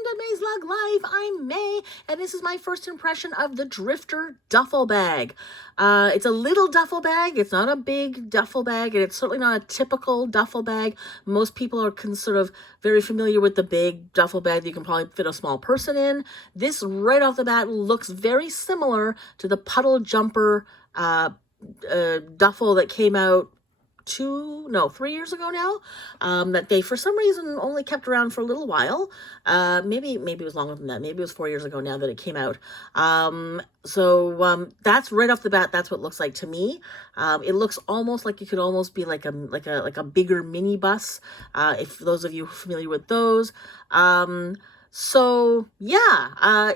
welcome to May's Lug Life. I'm May, and this is my first impression of the Drifter Duffle Bag. It's a little duffel bag. It's not a big duffel bag, and it's certainly not a typical duffel bag. Most people are sort of very familiar with the big duffel bag that you can probably fit a small person in. This, right off the bat, looks very similar to the puddle jumper duffel that came out 3 years ago now, that they for some reason only kept around for a little while. Maybe it was longer than that. Maybe it was 4 years ago now that it came out. That's right off the bat. That's what it looks like to me. It looks almost like it could almost be like a bigger minibus. If those of you are familiar with those.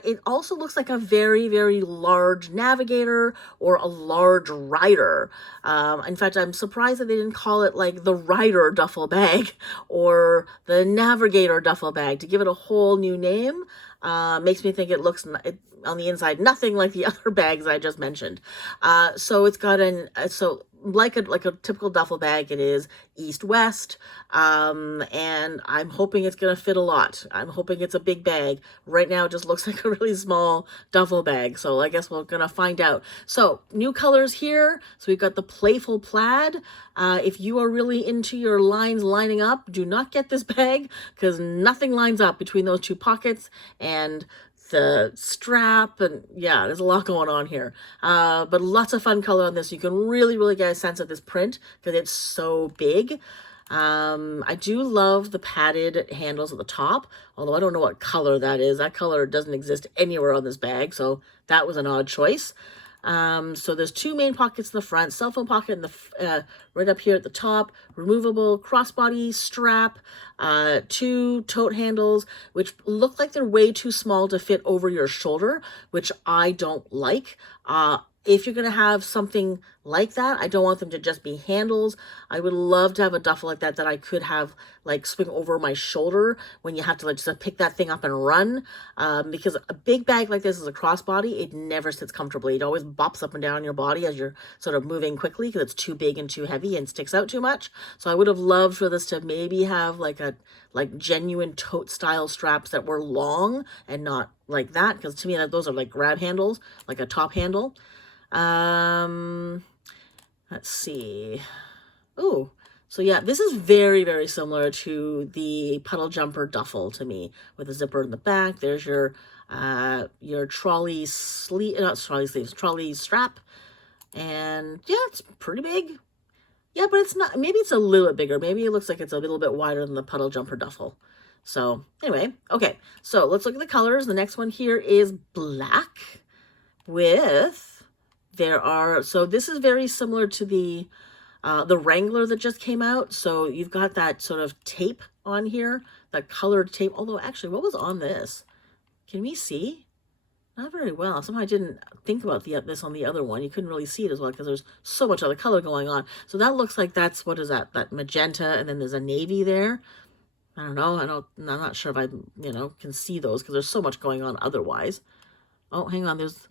It also looks like a very, very large navigator or a large rider. In fact, I'm surprised that they didn't call it like the rider duffel bag or the navigator duffel bag to give it a whole new name. Makes me think it looks on the inside nothing like the other bags I just mentioned. So it's got like a typical duffel bag, it is east-west, and I'm hoping it's going to fit a lot. I'm hoping it's a big bag. Right now, it just looks like a really small duffel bag, so I guess we're going to find out. So, new colors here. So we've got the playful plaid. If you are really into your lines lining up, do not get this bag, because nothing lines up between those two pockets and the strap, and yeah, there's a lot going on here, but lots of fun color on this. You can really get a sense of this print because it's so big. I do love the padded handles at the top, although I don't know what color that is. That color doesn't exist anywhere on this bag, so that was an odd choice. So there's two main pockets in the front, cell phone pocket in the right up here at the top, removable crossbody strap, two tote handles, which look like they're way too small to fit over your shoulder, which I don't like. If you're going to have something like that, I don't want them to just be handles. I would love to have a duffel like that I could have like swing over my shoulder when you have to like just pick that thing up and run. Because a big bag like this is a crossbody. It never sits comfortably. It always bops up and down your body as you're sort of moving quickly because it's too big and too heavy and sticks out too much. So I would have loved for this to maybe have like genuine tote style straps that were long and not like that, because to me those are like grab handles, like a top handle. Let's see. Oh, so yeah, this is very similar to the puddle jumper duffel to me, with a zipper in the back. There's your trolley sleeve, not trolley sleeves, trolley strap. And yeah, it's pretty big. Yeah, but it's not, maybe it's a little bit bigger. Maybe it looks like it's a little bit wider than the puddle jumper duffel. So anyway, okay, so let's look at the colors. The next one here is black with... so this is very similar to the Wrangler that just came out. So you've got that sort of tape on here, that colored tape. Although actually, what was on this? Can we see? Not very well. Somehow I didn't think about this on the other one. You couldn't really see it as well because there's so much other color going on. So that looks like that's, what is that? That magenta, and then there's a navy there. I don't know. I'm not sure if I, can see those because there's so much going on otherwise. Oh, hang on. There's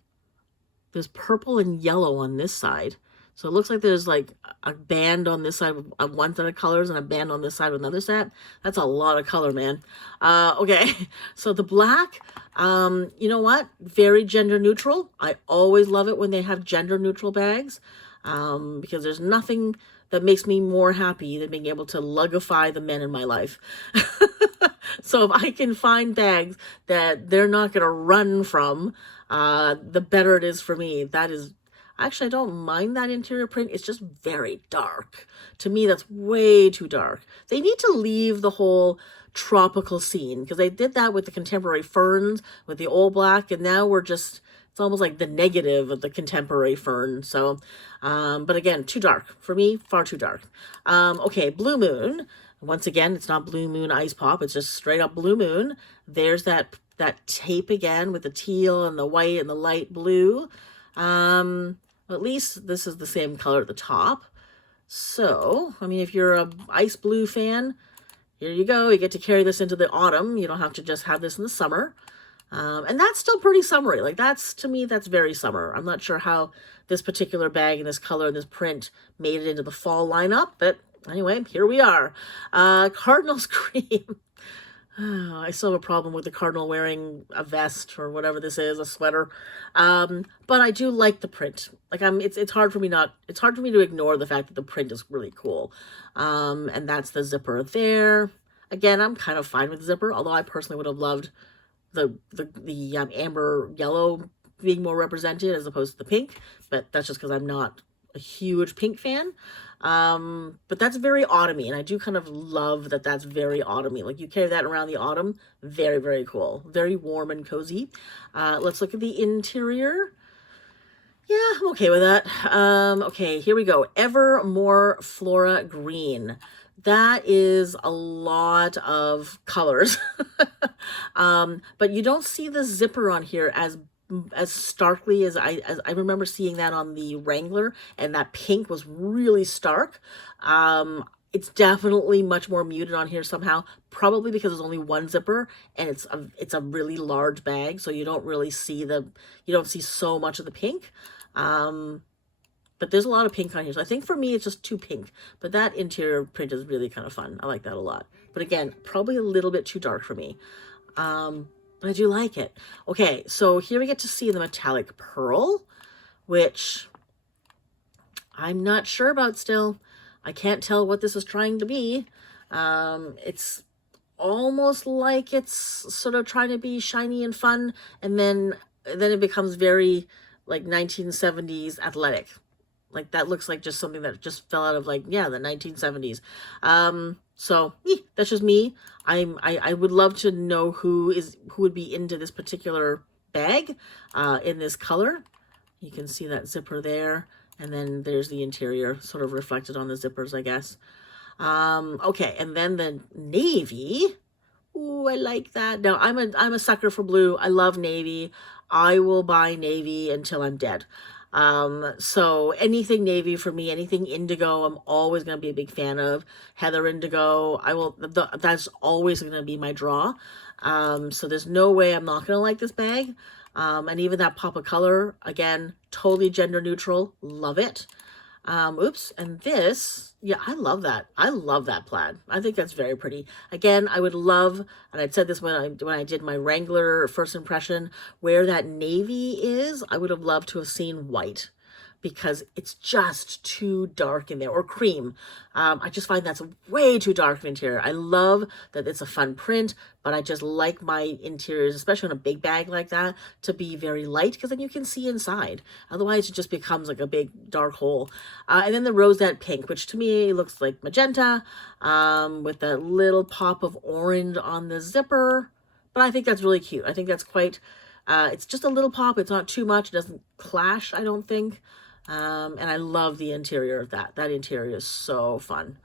purple and yellow on this side. So it looks like there's like a band on this side of one set of colors and a band on this side with another set. That's a lot of color, man. Okay, so the black, you know what? Very gender neutral. I always love it when they have gender neutral bags, because there's nothing that makes me more happy than being able to lugify the men in my life. So if I can find bags that they're not going to run from, the better it is for me. That is, actually, I don't mind that interior print. It's just very dark. To me, that's way too dark. They need to leave the whole tropical scene, because they did that with the contemporary ferns, with the old black, and now it's almost like the negative of the contemporary fern. So, but again, too dark. For me, far too dark. Okay, Blue Moon. Once again, it's not Blue Moon Ice Pop. It's just straight up Blue Moon. There's that tape again with the teal and the white and the light blue. At least this is the same color at the top. So, I mean, if you're a ice blue fan, here you go. You get to carry this into the autumn. You don't have to just have this in the summer. And that's still pretty summery. Like, to me, that's very summer. I'm not sure how this particular bag and this color and this print made it into the fall lineup, but anyway, here we are. Cardinal's Cream. I still have a problem with the cardinal wearing a vest or whatever this is, a sweater. But I do like the print. Like it's hard for me it's hard for me to ignore the fact that the print is really cool. And that's the zipper there. Again, I'm kind of fine with the zipper, although I personally would have loved the amber yellow being more represented as opposed to the pink, but that's just because I'm not a huge pink fan. But that's very autumny, and I do kind of love that that's very autumny. Like you carry that around the autumn, very, very cool. Very warm and cozy. Let's look at the interior. Yeah, I'm okay with that. Okay, here we go. Evermore Flora Green. That is a lot of colors. But you don't see the zipper on here as starkly as I remember seeing that on the Wrangler, and that pink was really stark. It's definitely much more muted on here somehow, probably because there's only one zipper and it's a really large bag, so you don't really see you don't see so much of the pink. But there's a lot of pink on here, so I think for me it's just too pink. But that interior print is really kind of fun. I like that a lot. But again, probably a little bit too dark for me. But I do like it. Okay, so here we get to see the metallic pearl, which I'm not sure about still. I can't tell what this is trying to be. It's almost like it's sort of trying to be shiny and fun, and then it becomes very like 1970s athletic. Like that looks like just something that just fell out of like, yeah, the 1970s. So that's just me. I would love to know who would be into this particular bag in this color. You can see that zipper there, and then there's the interior sort of reflected on the zippers, I guess. Okay, and then the navy. Ooh, I like that. Now I'm a sucker for blue. I love navy. I will buy navy until I'm dead. So anything navy for me, anything indigo, I'm always going to be a big fan of. Heather indigo, that's always going to be my draw. So there's no way I'm not going to like this bag. And even that pop of color, again, totally gender neutral. Love it. Oops. And this, yeah, I love that. I love that plaid. I think that's very pretty. Again, I would love, and I'd said this when I did my Wrangler first impression, where that navy is, I would have loved to have seen white, because it's just too dark in there, or cream. I just find that's way too dark of interior. I love that it's a fun print, but I just like my interiors, especially on a big bag like that, to be very light, because then you can see inside. Otherwise, it just becomes like a big dark hole. And then the rosette pink, which to me looks like magenta, with that little pop of orange on the zipper. But I think that's really cute. I think that's quite, it's just a little pop. It's not too much. It doesn't clash, I don't think. And I love the interior of that. That interior is so fun.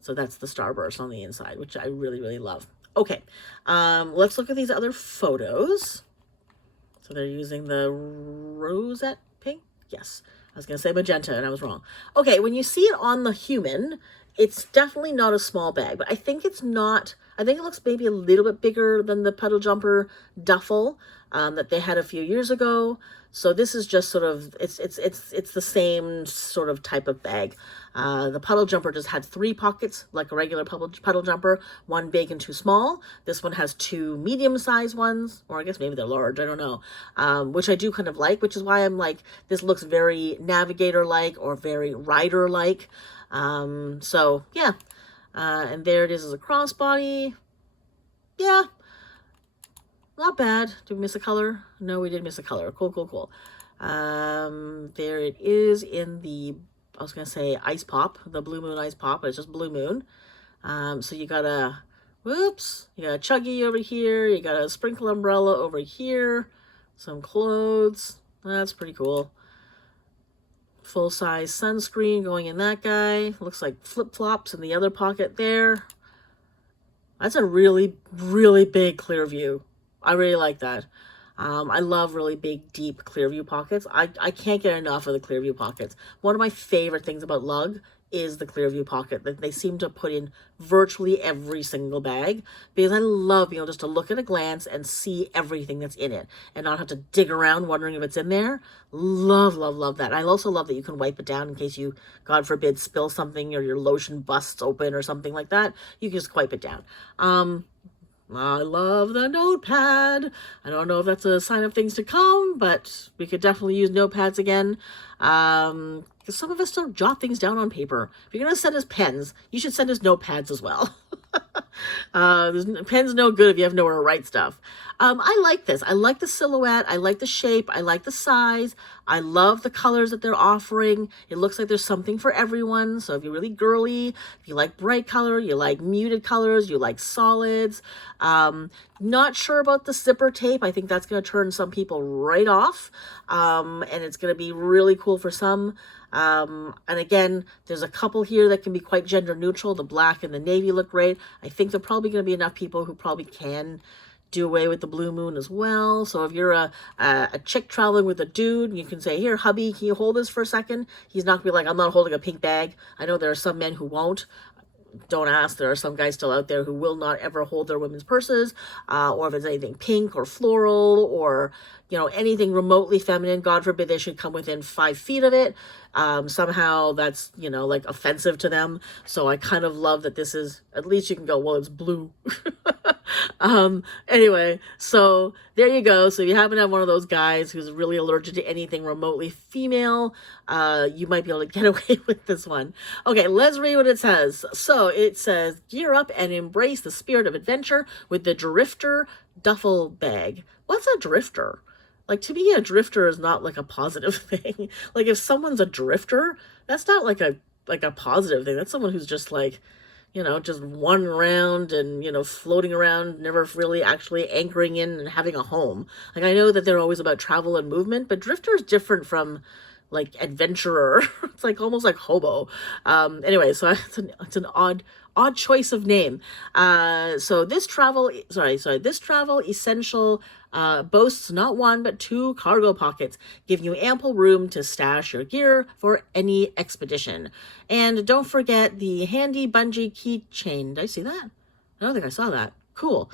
So that's the starburst on the inside, which I really, really love. Okay, let's look at these other photos. So they're using the rosette pink. Yes, I was going to say magenta and I was wrong. Okay, when you see it on the human, it's definitely not a small bag, but I think it's not, I think it looks maybe a little bit bigger than the Puddle Jumper Duffle that they had a few years ago. So this is just sort of, it's the same sort of type of bag. The Puddle Jumper just had 3 pockets, like a regular puddle Jumper, 1 big and 2 small. This one has 2 medium-sized ones, or I guess maybe they're large, I don't know, which I do kind of like, which is why I'm like, this looks very Navigator-like or very Rider-like. So yeah, and there it is as a crossbody. Yeah, not bad. Did we miss a color? No, we did miss a color. Cool, cool, cool. There it is in the, I was going to say Ice Pop, the Blue Moon Ice Pop, but it's just Blue Moon. So you got a, whoops, you got a Chuggy over here. You got a Sprinkle Umbrella over here. Some clothes. That's pretty cool. Full-size sunscreen going in that guy. Looks like flip-flops in the other pocket there. That's a really, really big clear view. I really like that. I love really big, deep clear view pockets. I can't get enough of the clear view pockets. One of my favorite things about Lug is the clear view pocket that they seem to put in virtually every single bag, because I love being able just to look at a glance and see everything that's in it and not have to dig around wondering if it's in there. Love, love, love that. I also love that you can wipe it down in case you, God forbid, spill something or your lotion busts open or something like that. You can just wipe it down. I love the notepad. I don't know if that's a sign of things to come, but we could definitely use notepads again. Because some of us still jot things down on paper. If you're going to send us pens, you should send us notepads as well. Pen's no good if you have nowhere to write stuff. I like this. I like the silhouette. I like the shape. I like the size. I love the colors that they're offering. It looks like there's something for everyone. So if you're really girly, if you like bright color, you like muted colors, you like solids. Not sure about the zipper tape. I think that's going to turn some people right off. And it's going to be really cool for some. And again, there's a couple here that can be quite gender neutral. The black and the navy look great. I think there are probably going to be enough people who probably can do away with the blue moon as well. So if you're a chick traveling with a dude, you can say, here, hubby, can you hold this for a second? He's not going to be like, I'm not holding a pink bag. I know there are some men who won't. Don't ask. There are some guys still out there who will not ever hold their women's purses, or if it's anything pink or floral or, you know, anything remotely feminine. God forbid they should come within 5 feet of it. Somehow that's, you know, like offensive to them. So I kind of love that this is, at least you can go, well, it's blue. Anyway, so there you go. So if you happen to have one of those guys who's really allergic to anything remotely female, you might be able to get away with this one. Okay, let's read what it says. So it says, gear up and embrace the spirit of adventure with the Drifter Duffle Bag. What's a drifter? Like, to me, a drifter is not like a positive thing. Like, if someone's a drifter, that's not like a positive thing. That's someone who's just like, you know, just wandering around and, you know, floating around, never really actually anchoring in and having a home. Like, I know that they're always about travel and movement, but drifter is different from like adventurer. It's like almost like hobo. Anyway, so it's an odd choice of name. So this travel essential boasts not one but 2 cargo pockets, giving you ample room to stash your gear for any expedition. And don't forget the handy bungee keychain. Did I see that? I don't think I saw that. Cool.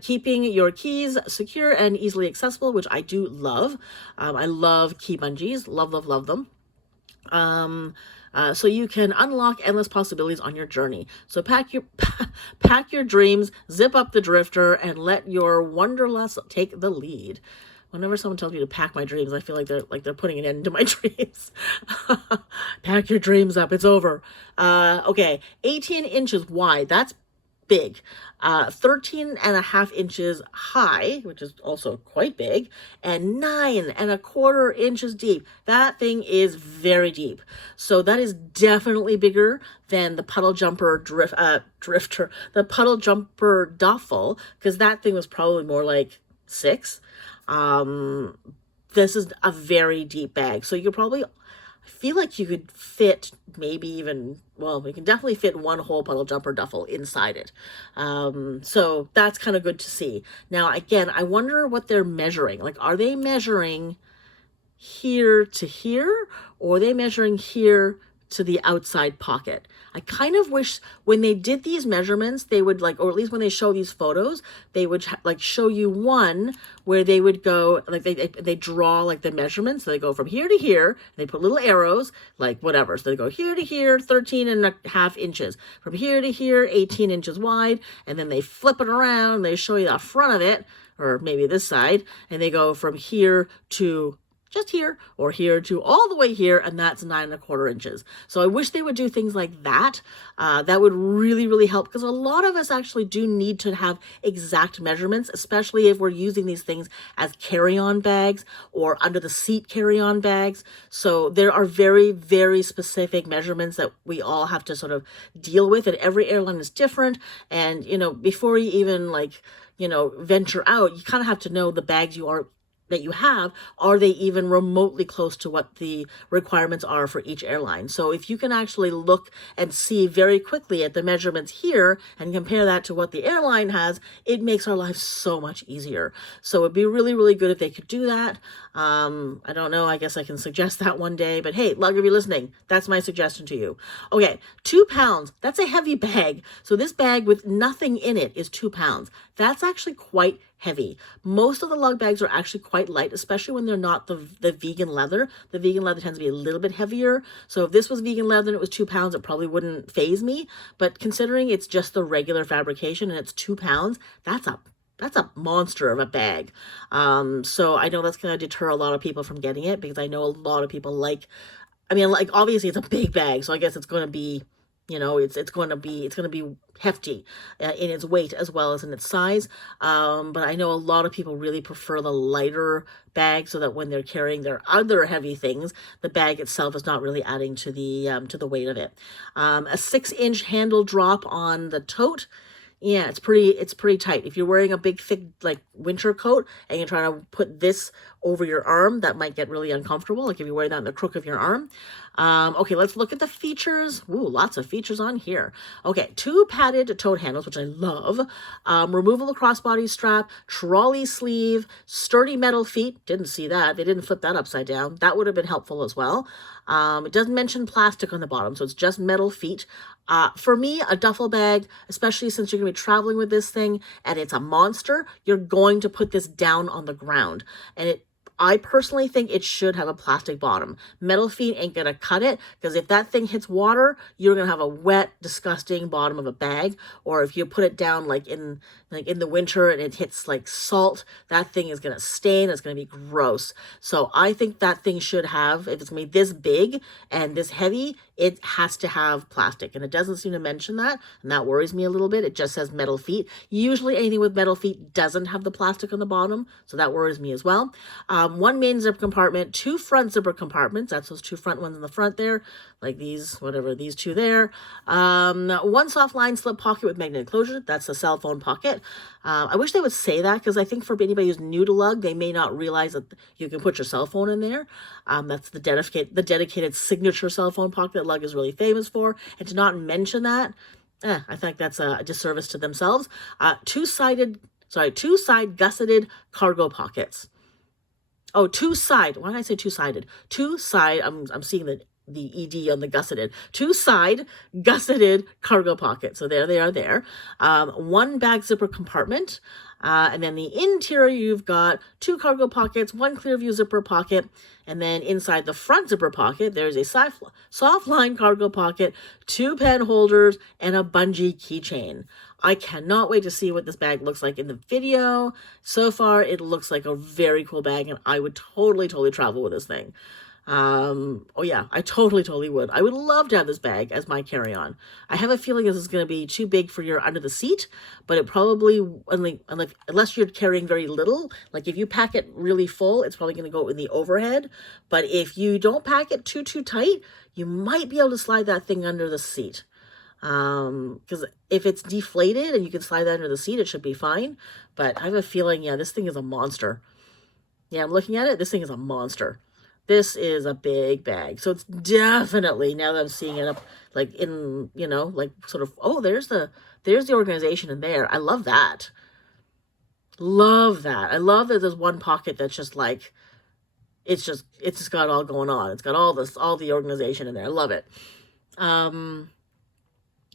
Keeping your keys secure and easily accessible, which I do love. I love key bungees. Love, love, love them. So you can unlock endless possibilities on your journey. So pack your dreams, zip up the drifter, and let your wanderlust take the lead. Whenever someone tells me to pack my dreams, I feel like they're putting an end to my dreams. Pack your dreams up. It's over. Okay, 18 inches wide. That's big. 13.5 inches high, which is also quite big, and 9.25 inches deep. That thing is very deep. So that is definitely bigger than the puddle jumper drifter, the puddle jumper duffel, because that thing was probably more like 6. This is a very deep bag. So you could probably, I feel like you could fit maybe even, well, we can definitely fit one whole puddle jumper duffel inside it. So that's kind of good to see. Now, again, I wonder what they're measuring. Like, are they measuring here to here, or are they measuring here to the outside pocket? I kind of wish when they did these measurements, they would like, or at least when they show these photos, they would like show you one where they would go, like they draw like the measurements. So they go from here to here, they put little arrows, like whatever. So they go here to here, 13.5 inches. From here to here, 18 inches wide. And then they flip it around, they show you the front of it, or maybe this side, and they go from here to just here, or here to all the way here, and that's 9.25 inches. So I wish they would do things like that. That would really, really help, because a lot of us actually do need to have exact measurements, especially if we're using these things as carry-on bags or under the seat carry-on bags. So there are very, very specific measurements that we all have to sort of deal with, and every airline is different. And, you know, before you even like, you know, venture out, you kind of have to know the bags that you have, are they even remotely close to what the requirements are for each airline? So if you can actually look and see very quickly at the measurements here and compare that to what the airline has, it makes our lives so much easier. So it'd be really, really good if they could do that. I don't know, I guess I can suggest that one day, but hey, Lug, if you're listening, that's my suggestion to you. Okay, 2 pounds, that's a heavy bag. So this bag with nothing in it is 2 pounds. That's actually quite heavy. Most of the lug bags are actually quite light, especially when they're not the vegan leather. The vegan leather tends to be a little bit heavier. So if this was vegan leather and it was 2 pounds, it probably wouldn't faze me. But considering it's just the regular fabrication and it's 2 pounds, that's a monster of a bag. So I know that's going to deter a lot of people from getting it, because I know a lot of people like, I mean, like, obviously it's a big bag, so I guess it's going to be, you know, it's going to be hefty in its weight as well as in its size. But I know a lot of people really prefer the lighter bag, so that when they're carrying their other heavy things, the bag itself is not really adding to the weight of it. A 6-inch handle drop on the tote. Yeah, it's pretty tight. If you're wearing a big, thick, like, winter coat and you're trying to put this over your arm, that might get really uncomfortable, like if you're wearing that in the crook of your arm. Okay, let's look at the features. Ooh, lots of features on here. Okay, 2 padded tote handles, which I love. Removable crossbody strap, trolley sleeve, sturdy metal feet. Didn't see that. They didn't flip that upside down. That would have been helpful as well. It doesn't mention plastic on the bottom, so it's just metal feet. For me, a duffel bag, especially since you're going to be traveling with this thing and it's a monster, you're going to put this down on the ground. And I personally think it should have a plastic bottom. Metal feet ain't going to cut it, because if that thing hits water, you're going to have a wet, disgusting bottom of a bag. Or if you put it down like in the winter and it hits like salt, that thing is going to stain. It's going to be gross. So I think that thing should have, if it's going to be this big and this heavy, it has to have plastic. And it doesn't seem to mention that, and that worries me a little bit. It just says metal feet. Usually anything with metal feet doesn't have the plastic on the bottom, so that worries me as well. 1 main zipper compartment, 2 front zipper compartments. That's those 2 front ones in the front there, like these, whatever, these 2 there. 1 soft line slip pocket with magnetic closure. That's the cell phone pocket. I wish they would say that, because I think for anybody who's new to Lug, they may not realize that you can put your cell phone in there. That's the dedicated signature cell phone pocket that Lug is really famous for. And to not mention that, I think that's a disservice to themselves. 2-side gusseted cargo pockets. Oh, 2-side. Why did I say 2-sided? 2-side. I'm seeing the ED on the gusseted. 2-side gusseted cargo pocket. So there they are there. 1 bag zipper compartment. And then the interior, you've got 2 cargo pockets, 1 clear view zipper pocket. And then inside the front zipper pocket, there's a soft line cargo pocket, 2 pen holders, and a bungee keychain. I cannot wait to see what this bag looks like in the video. So far, it looks like a very cool bag, and I would totally travel with this thing. Oh yeah, I totally would. I would love to have this bag as my carry-on. I have a feeling this is going to be too big for your under the seat, but it probably, unless you're carrying very little, like if you pack it really full, it's probably going to go in the overhead. But if you don't pack it too tight, you might be able to slide that thing under the seat. Because if it's deflated and you can slide that under the seat, it should be fine. But I have a feeling, yeah, this thing is a monster. Yeah, I'm looking at it. This thing is a monster. This is a big bag. So it's definitely, now that I'm seeing it up, like in, you know, like sort of, oh, there's the organization in there. I love that. Love that. I love that there's 1 pocket that's just like, it's just got all going on. It's got all the organization in there. I love it.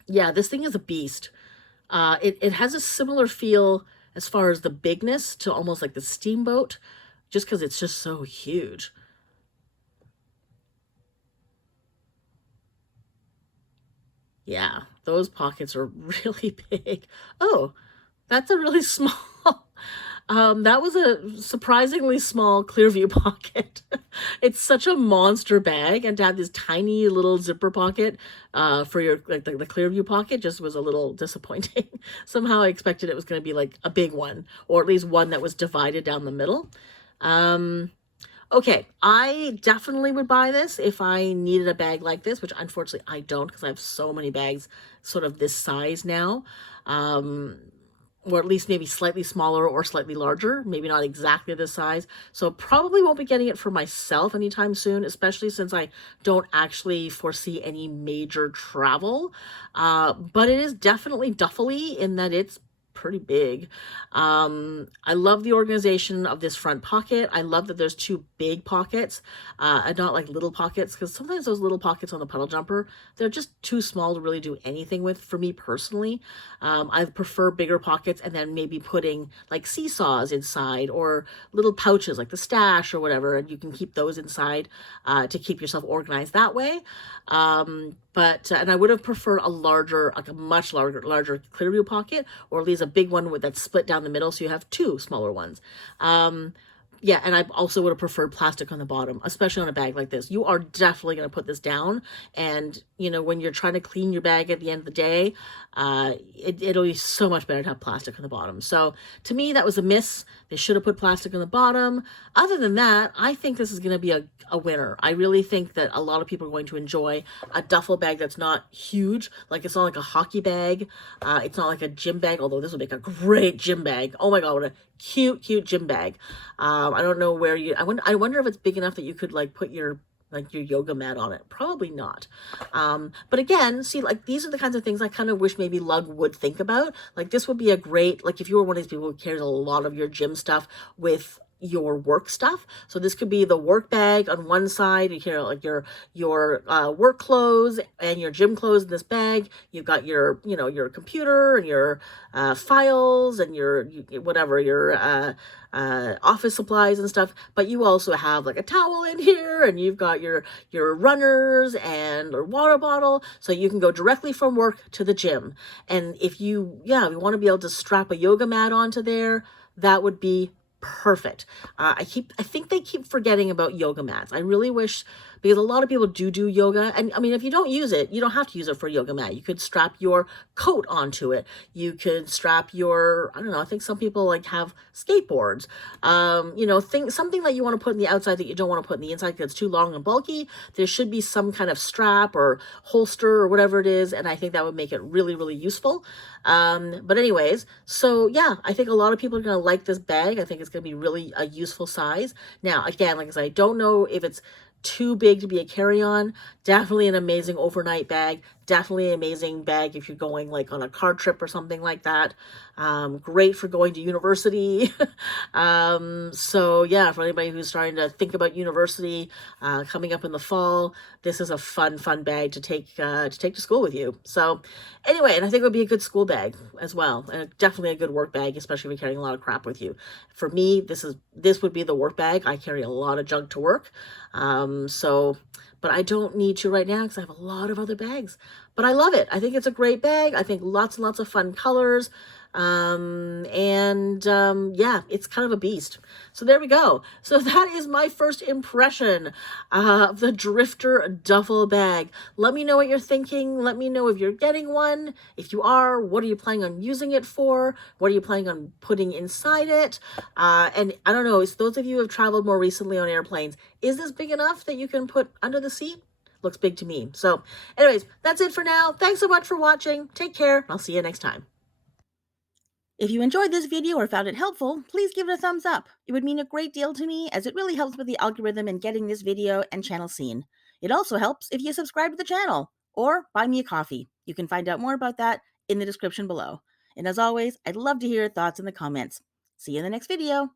Yeah, this thing is a beast. It has a similar feel as far as the bigness to almost like the Steamboat, just because it's just so huge. Yeah, those pockets are really big. Oh, that's a really small, that was a surprisingly small Clearview pocket. It's such a monster bag, and to have this tiny little zipper pocket for your, like the Clearview pocket just was a little disappointing. Somehow I expected it was going to be like a big one, or at least one that was divided down the middle. Okay, I definitely would buy this if I needed a bag like this, which unfortunately I don't, because I have so many bags sort of this size now. Or at least maybe slightly smaller or slightly larger, maybe not exactly this size. So probably won't be getting it for myself anytime soon, especially since I don't actually foresee any major travel. But it is definitely duffely in that it's pretty big. I love the organization of this front pocket. I love that there's two big pockets, and not like little pockets, because sometimes those little pockets on the puddle jumper, they're just too small to really do anything with for me personally. I prefer bigger pockets, and then maybe putting like seesaws inside, or little pouches like the stash or whatever, and you can keep those inside to keep yourself organized that way. But and I would have preferred a larger, like a much larger clear view pocket, or at least a big one with that split down the middle, so you have two smaller ones. Yeah, and I also would have preferred plastic on the bottom, especially on a bag like this. You are definitely going to put this down, and you know, when you're trying to clean your bag at the end of the day, it'll be so much better to have plastic on the bottom. So to me, that was a miss. They should have put plastic on the bottom. Other than that, I think this is going to be a winner. I really think that a lot of people are going to enjoy a duffel bag that's not huge. Like, it's not like a hockey bag. It's not like a gym bag, although this would make a great gym bag. Oh my God, what a cute gym bag. I don't know where I wonder if it's big enough that you could like put your yoga mat on it. Probably not. But again, see, like, these are the kinds of things I kind of wish maybe Lug would think about. Like, this would be a great, like, if you were one of these people who carries a lot of your gym stuff with your work stuff. So this could be the work bag on one side. You carry like your work clothes and your gym clothes in this bag. You've got your, you know, your computer and your files and your whatever, your office supplies and stuff. But you also have like a towel in here, and you've got your runners and a water bottle, so you can go directly from work to the gym. And if you want to be able to strap a yoga mat onto there, that would be perfect. I think they keep forgetting about yoga mats. I really wish, because a lot of people do yoga, and I mean, if you don't use it, you don't have to use it for a yoga mat. You could strap your coat onto it. You could strap your, I don't know, I think some people like have skateboards. You know, something that you want to put in the outside that you don't want to put in the inside because it's too long and bulky. There should be some kind of strap or holster or whatever it is, and I think that would make it really useful. But anyways, so yeah, I think a lot of people are going to like this bag. I think it's going to be really a useful size. Now, again, like I said, I don't know if it's too big to be a carry-on. Definitely an amazing overnight bag. Definitely an amazing bag if you're going like on a car trip or something like that. Great for going to university. So yeah, for anybody who's starting to think about university coming up in the fall, this is a fun this to take to school with you. So anyway, and I think it would be a good school bag as well, and definitely a good work bag, especially if you're carrying a lot of crap with you. For me, this would be the work bag. I carry a lot of junk to work, but I don't need to right now because I have a lot of other bags. But I love it. I think it's a great bag. I think lots and lots of fun colors. Yeah, it's kind of a beast. So there we go. So that is my first impression of the Drifter Duffel Bag. Let me know what you're thinking. Let me know if you're getting one. If you are, what are you planning on using it for? What are you planning on putting inside it? And I don't know, those of you who have traveled more recently on airplanes, is this big enough that you can put under the seat? Looks big to me. So anyways, that's it for now. Thanks so much for watching. Take care. I'll see you next time. If you enjoyed this video or found it helpful, please give it a thumbs up. It would mean a great deal to me, as it really helps with the algorithm in getting this video and channel seen. It also helps if you subscribe to the channel or buy me a coffee. You can find out more about that in the description below. And as always, I'd love to hear your thoughts in the comments. See you in the next video.